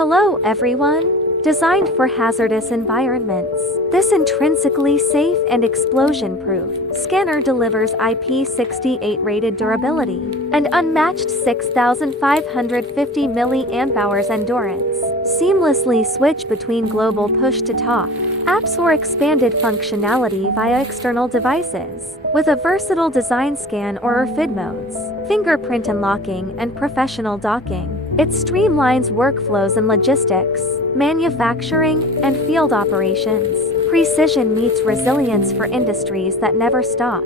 Hello everyone! Designed for hazardous environments, this intrinsically safe and explosion-proof scanner delivers IP68 rated durability and unmatched 6,550 mAh endurance. Seamlessly switch between global push-to-talk apps or expanded functionality via external devices. With a versatile design scan or RFID modes, fingerprint unlocking and professional docking, it streamlines workflows and logistics, manufacturing, and field operations. Precision meets resilience for industries that never stop.